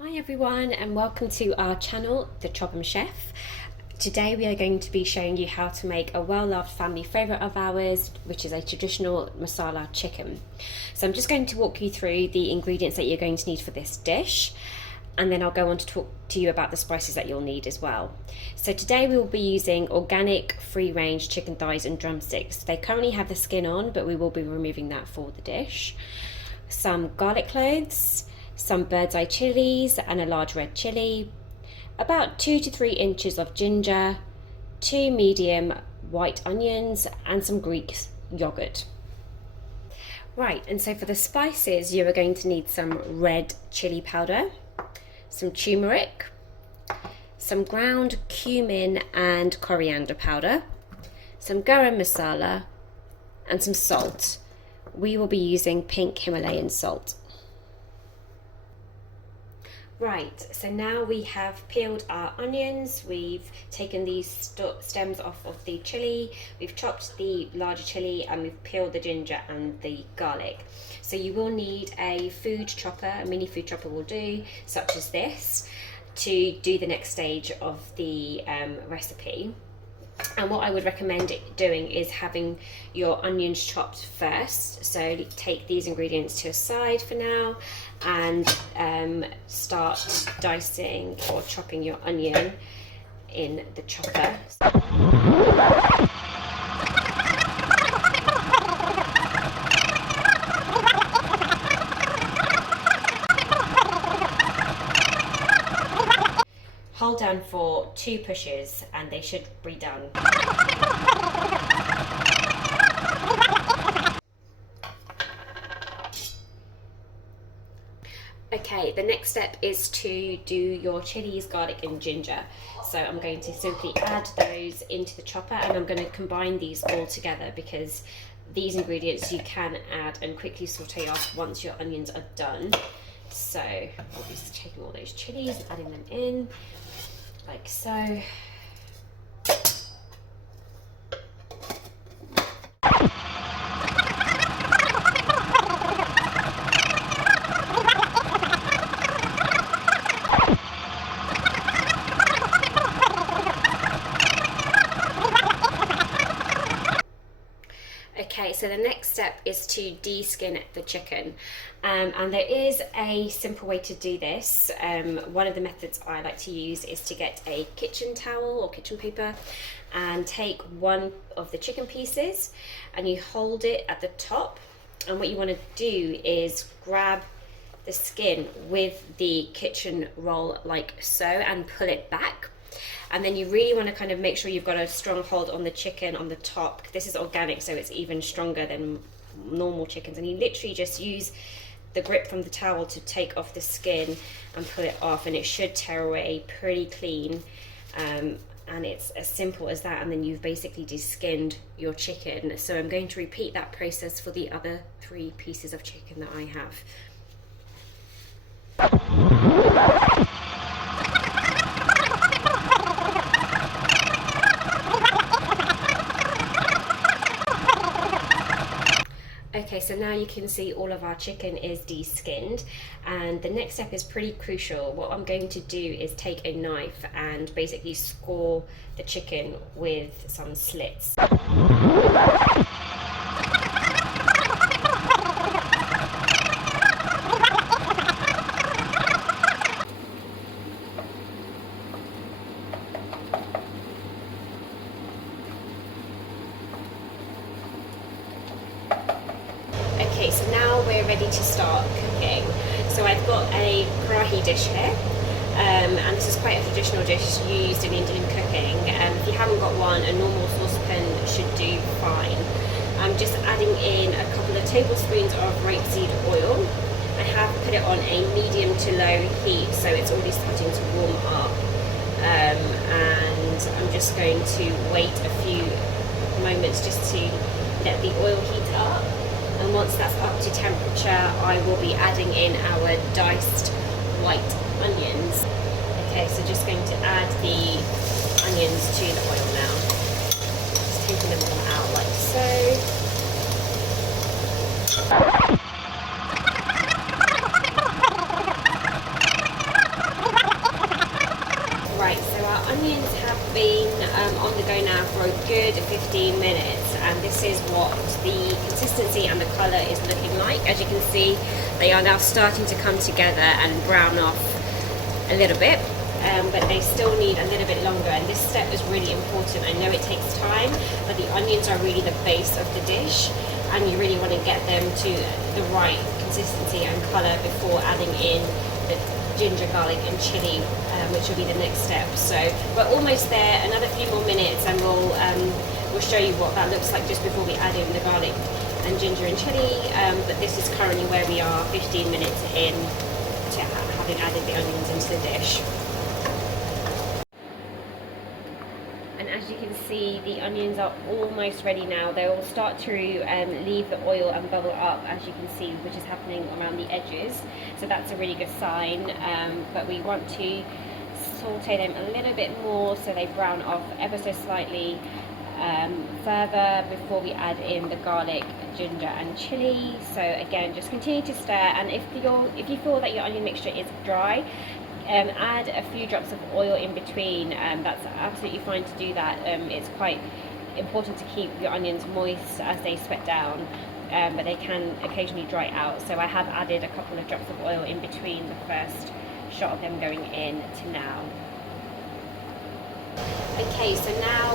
Hi everyone and welcome to our channel, The Chobham Chef. Today we are going to be showing you how to make a well-loved family favourite of ours, which is a traditional masala chicken. So I'm just going to walk you through the ingredients that you're going to need for this dish, and then I'll go on to talk to you about the spices that you'll need as well. So today we will be using organic free-range chicken thighs and drumsticks. They currently have the skin on, but we will be removing that for the dish. Some garlic cloves, some bird's eye chilies and a large red chili, about 2 to 3 inches of ginger, 2 medium white onions and some Greek yogurt. Right, and so for the spices you are going to need some red chili powder, some turmeric, some ground cumin and coriander powder, some garam masala and some salt. We will be using pink Himalayan salt. Right, so now we have peeled our onions, we've taken these stems off of the chili, we've chopped the larger chili and we've peeled the ginger and the garlic. So you will need a food chopper, a mini food chopper will do, such as this, to do the next stage of the recipe. And what I would recommend doing is having your onions chopped first. So take these ingredients to a side for now and start dicing or chopping your onion in the chopper. Hold down for 2 pushes and they should be done. Okay, the next step is to do your chilies, garlic and ginger. So I'm going to simply add those into the chopper and I'm going to combine these all together because these ingredients you can add and quickly saute off once your onions are done. So I'll be taking all those chilies and adding them in, like so. Okay, so the next step is to de-skin the chicken, and there is a simple way to do this. One of the methods I like to use is to get a kitchen towel or kitchen paper and take one of the chicken pieces and you hold it at the top, and what you want to do is grab the skin with the kitchen roll like so and pull it back. And then you really want to kind of make sure you've got a strong hold on the chicken on the top. This is organic, so it's even stronger than normal chickens. And you literally just use the grip from the towel to take off the skin and pull it off, and it should tear away pretty clean. And it's as simple as that, and then you've basically de-skinned your chicken. So I'm going to repeat that process for the other 3 pieces of chicken that I have. Okay, so now you can see all of our chicken is de-skinned, and the next step is pretty crucial. What I'm going to do is take a knife and basically score the chicken with some slits. Okay, so now we're ready to start cooking. So I've got a karahi dish here, and this is quite a traditional dish used in Indian cooking. If you haven't got one, a normal saucepan should do fine. I'm just adding in a couple of tablespoons of rapeseed oil. I have put it on a medium to low heat, so it's already starting to warm up. And I'm just going to wait a few moments just to let the oil heat up. And once that's up to temperature, I will be adding in our diced white onions. Okay, so just going to add the onions to the oil now. Just taking them all out like so. our onions have been on the go now for a good 15 minutes, and this is what the consistency and the colour is looking like. As you can see, they are now starting to come together and brown off a little bit, but they still need a little bit longer, and this step is really important. I know it takes time, but the onions are really the base of the dish, and you really want to get them to the right consistency and colour before adding in the ginger, garlic and chilli, which will be the next step. So we're almost there, another few more minutes, and we'll show you what that looks like just before we add in the garlic and ginger and chilli, but this is currently where we are 15 minutes in to having added the onions into the dish. And as you can see, the onions are almost ready now. They will start to leave the oil and bubble up, as you can see, which is happening around the edges. So that's a really good sign, but we want to saute them a little bit more so they brown off ever so slightly further before we add in the garlic, ginger and chilli. So again, just continue to stir, and if you feel that your onion mixture is dry, add a few drops of oil in between. That's absolutely fine to do that. It's quite important to keep your onions moist as they sweat down, but they can occasionally dry out. So I have added a couple of drops of oil in between the first shot of them going in to now. Okay, so now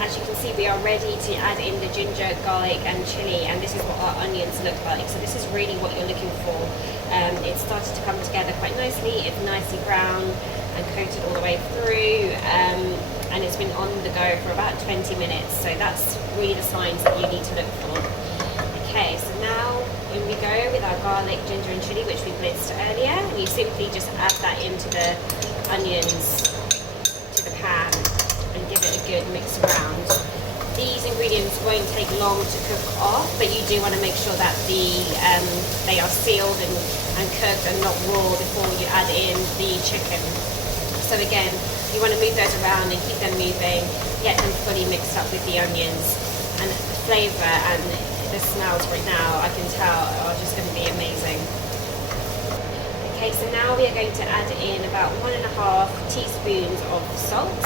as you can see, we are ready to add in the ginger, garlic and chilli, and this is what our onions look like. So this is really what you're looking for. It's started to come together quite nicely. It's nicely brown and coated all the way through, and it's been on the go for about 20 minutes. So that's really the signs that you need to look for. Okay, so now in we go with our garlic, ginger and chilli, which we blitzed earlier, and you simply just add that into the onions to the pan and give it a good mix around. These ingredients won't take long to cook off, but you do want to make sure that they are sealed and cooked and not raw before you add in the chicken. So again, you want to move those around and keep them moving, get them fully mixed up with the onions, and the flavour and the smells right now, I can tell, are just going to be amazing. Okay, so now we are going to add in about 1.5 teaspoons of salt.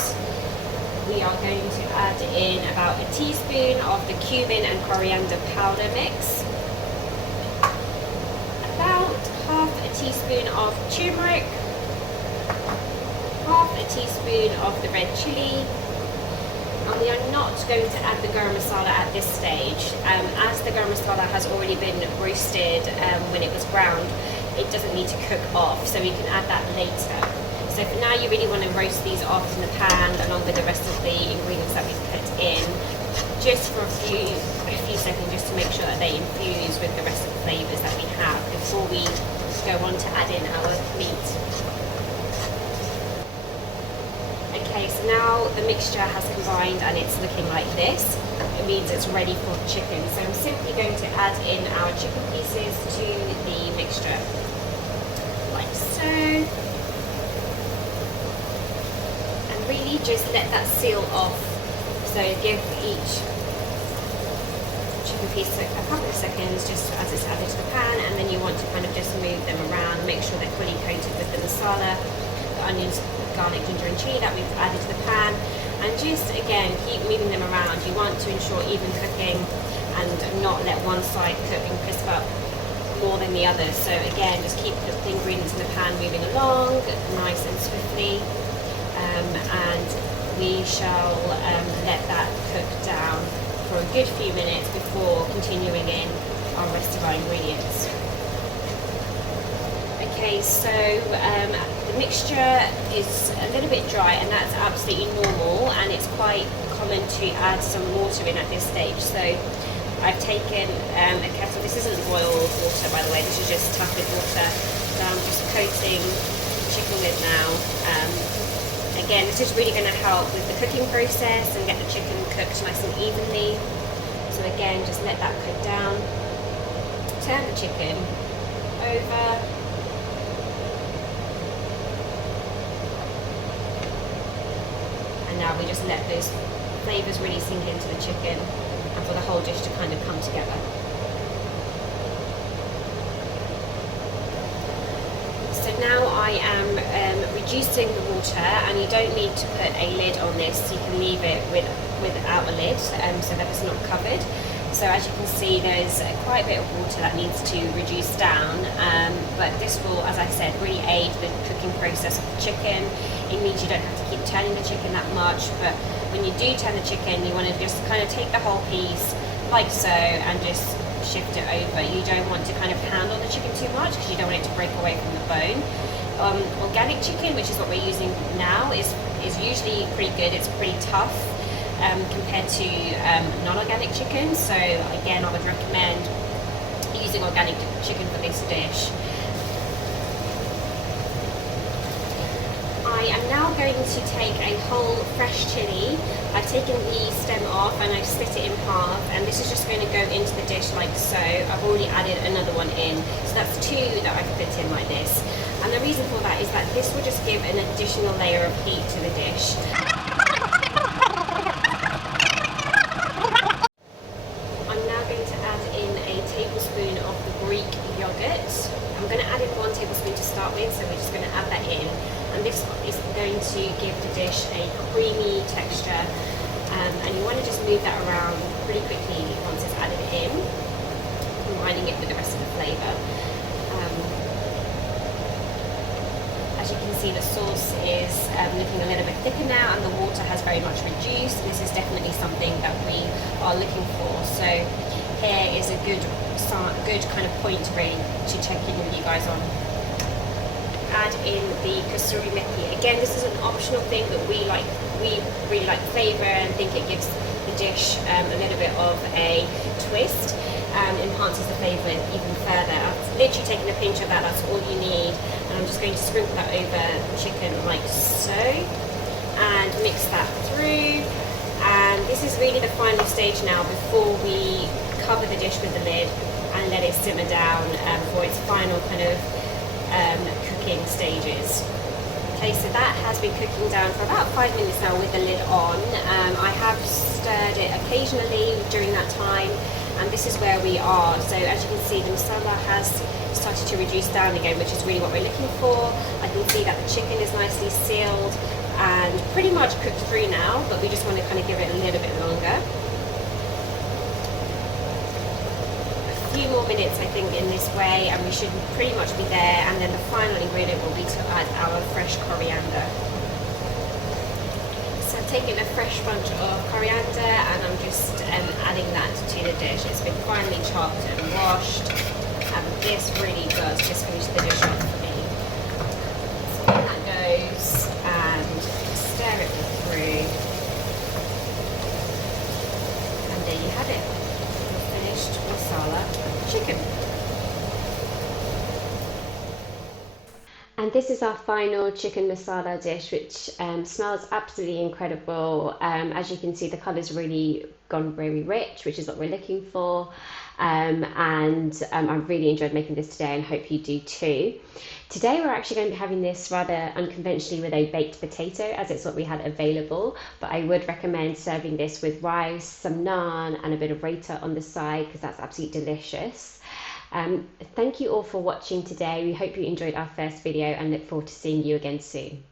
We are going to add in about a teaspoon of the cumin and coriander powder mix, about half a teaspoon of turmeric, half a teaspoon of the red chilli, and we are not going to add the garam masala at this stage. As the garam masala has already been roasted when it was browned, it doesn't need to cook off, so we can add that later. So for now, you really want to roast these off in the pan along with the rest of the ingredients that we've put in, just for a few seconds, just to make sure that they infuse with the rest of the flavours that we have before we go on to add in our meat. Okay, so now the mixture has combined and it's looking like this. It means it's ready for chicken. So I'm simply going to add in our chicken pieces to the mixture, like so. And really just let that seal off. So give each chicken piece a couple of seconds just as it's added to the pan, and then you want to kind of just move them around, make sure they're fully coated with the masala, the onions, garlic, ginger and chilli that we've added to the pan, and just again keep moving them around. You want to ensure even cooking and not let one side cook and crisp up more than the other. So again, just keep the ingredients in the pan moving along nice and swiftly, and we shall let that cook down for a good few minutes before continuing in our rest of our ingredients. Okay, so the mixture is a little bit dry, and that's absolutely normal, and it's quite common to add some water in at this stage. So I've taken a kettle. This isn't boiled water, by the way, this is just tepid water that I'm just coating the chicken with now. Again, this is really going to help with the cooking process and get the chicken cooked nice and evenly. So again, just let that cook down. Turn the chicken over. Now we just let those flavours really sink into the chicken and for the whole dish to kind of come together. So now I am reducing the water, and you don't need to put a lid on this. You can leave it without a lid, so that it's not covered. So as you can see, there's quite a bit of water that needs to reduce down, but this will, as I said, really aid the cooking process of the chicken. It means you don't have to keep turning the chicken that much, but when you do turn the chicken, you want to just kind of take the whole piece like so and just shift it over. You don't want to kind of handle the chicken too much because you don't want it to break away from the bone. Organic chicken, which is what we're using now, is usually pretty good. It's pretty tough compared to non-organic chicken. So again, I would recommend using organic chicken for this dish. I am now going to take a whole fresh chilli. I've taken the stem off and I've split it in half, and this is just going to go into the dish like so. I've already added another one in, so that's 2 that I've put in like this. And the reason for that is that this will just give an additional layer of heat to the dish. I'm now going to add in a tablespoon of the Greek yogurt. I'm going to add in 1 tablespoon to start with, so we're just going to add that in. And this is going to give the dish a creamy texture, and you want to just move that around pretty quickly once it's added in, combining it with the rest of the flavour. As you can see, the sauce is looking a little bit thicker now, and the water has very much reduced. This is definitely something that we are looking for. So here is a good kind of point really to check in with you guys on. Add in the kasuri methi. Again, this is an optional thing that we really like the flavour and think it gives the dish a little bit of a twist and enhances the flavour even further. I've literally taken a pinch of that, that's all you need, and I'm just going to sprinkle that over the chicken like so and mix that through. And this is really the final stage now before we cover the dish with the lid and let it simmer down for its final kind of cooking stages. Okay, so that has been cooking down for about 5 minutes now with the lid on. I have stirred it occasionally during that time, and this is where we are. So as you can see, the masala has started to reduce down again, which is really what we're looking for. I can see that the chicken is nicely sealed and pretty much cooked through now, but we just want to kind of give it a little bit longer. Few more minutes I think in this way, and we should pretty much be there, and then the final ingredient will be to add our fresh coriander. So I've taken a fresh bunch of coriander and I'm just adding that to the dish. It's been finely chopped and washed, and this really does just finish the dish off for me. So in that goes, and stir it through, and there you have it. Finished masala chicken. And this is our final chicken masala dish, which smells absolutely incredible. As you can see, the colour's really gone very rich, which is what we're looking for. I've really enjoyed making this today, and hope you do too. Today we're actually going to be having this rather unconventionally with a baked potato, as it's what we had available, but I would recommend serving this with rice, some naan and a bit of raita on the side, because that's absolutely delicious. Thank you all for watching today. We hope you enjoyed our first video and look forward to seeing you again soon.